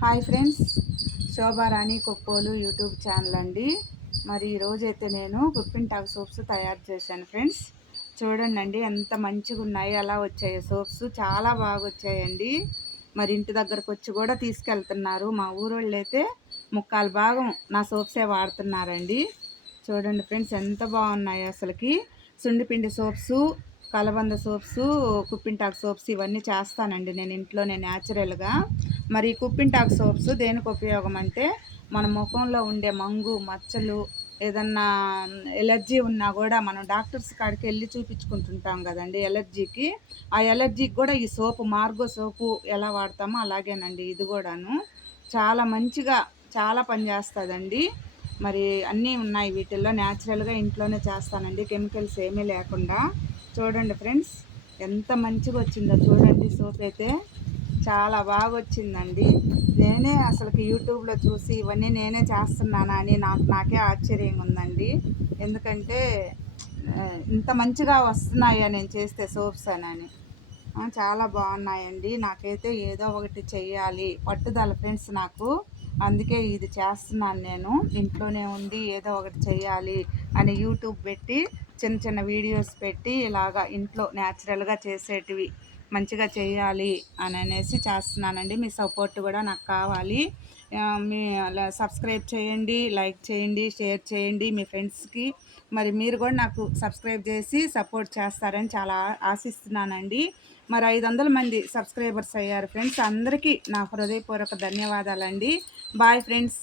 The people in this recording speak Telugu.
Hi friends, Shobharani Koppolu YouTube channel అండి. మరి ఈరోజైతే నేను గుప్పింటాకు సోప్స్ తయారు చేశాను ఫ్రెండ్స్. చూడండి ఎంత మంచిగా ఉన్నాయి, ఎలా వచ్చాయో సోప్స్ చాలా బాగా వచ్చాయండి. మరి ఇంటి దగ్గరకు వచ్చి కూడా తీసుకెళ్తున్నారు. మా ఊరోళ్ళు అయితే ముక్కాలు భాగం నా సోప్సే వాడుతున్నారండి. చూడండి ఫ్రెండ్స్ ఎంత బాగున్నాయో అసలుకి. సుండిపిండి సోప్సు, కలబంద సోప్సు, కుప్పింటాకు సోప్స్ ఇవన్నీ చేస్తానండి నేను ఇంట్లోనే న్యాచురల్గా. మరి కుప్పింటాకు సోప్స్ దేనికి ఉపయోగం అంటే, మన ముఖంలో ఉండే మంగు మచ్చలు ఏదన్నా ఎలర్జీ ఉన్నా కూడా మనం డాక్టర్స్ కాడికి వెళ్ళి చూపించుకుంటుంటాం కదండి ఎలర్జీకి. ఆ ఎలర్జీకి కూడా ఈ సోపు మార్గో సోపు ఎలా వాడతామో అలాగేనండి ఇది కూడాను. చాలా మంచిగా చాలా పనిచేస్తుందండి. మరి అన్నీ ఉన్నాయి వీటిల్లో. న్యాచురల్గా ఇంట్లోనే చేస్తానండి, కెమికల్స్ ఏమీ లేకుండా. చూడండి ఫ్రెండ్స్ ఎంత మంచిగా వచ్చిందో చూడండి. సోప్ అయితే చాలా బాగా వచ్చిందండి. నేనే అసలుకి యూట్యూబ్లో చూసి ఇవన్నీ నేనే చేస్తున్నానా అని నాకే ఆశ్చర్యంగా ఉందండి. ఎందుకంటే ఇంత మంచిగా వస్తున్నాయా నేను చేస్తే సోప్స్ అని. చాలా బాగున్నాయండి. నాకైతే ఏదో ఒకటి చెయ్యాలి పట్టుదల ఫ్రెండ్స్ నాకు. అందుకే ఇది చేస్తున్నాను నేను. ఇంట్లోనే ఉండి ఏదో ఒకటి చెయ్యాలి అని యూట్యూబ్ పెట్టి చిన్న చిన్న వీడియోస్ పెట్టి ఇలాగా ఇంట్లో న్యాచురల్గా చేసేటివి మంచిగా చేయాలి అని అనేసి చేస్తున్నానండి. మీ సపోర్ట్ కూడా నాకు కావాలి. మీ సబ్స్క్రైబ్ చేయండి, లైక్ చేయండి, షేర్ చేయండి మీ ఫ్రెండ్స్కి. మరి మీరు కూడా నాకు సబ్స్క్రైబ్ చేసి సపోర్ట్ చేస్తారని చాలా ఆశిస్తున్నానండి. మరి 500 మంది సబ్స్క్రైబర్స్ అయ్యారు ఫ్రెండ్స్. అందరికీ నా హృదయపూర్వక ధన్యవాదాలండి. Bye friends.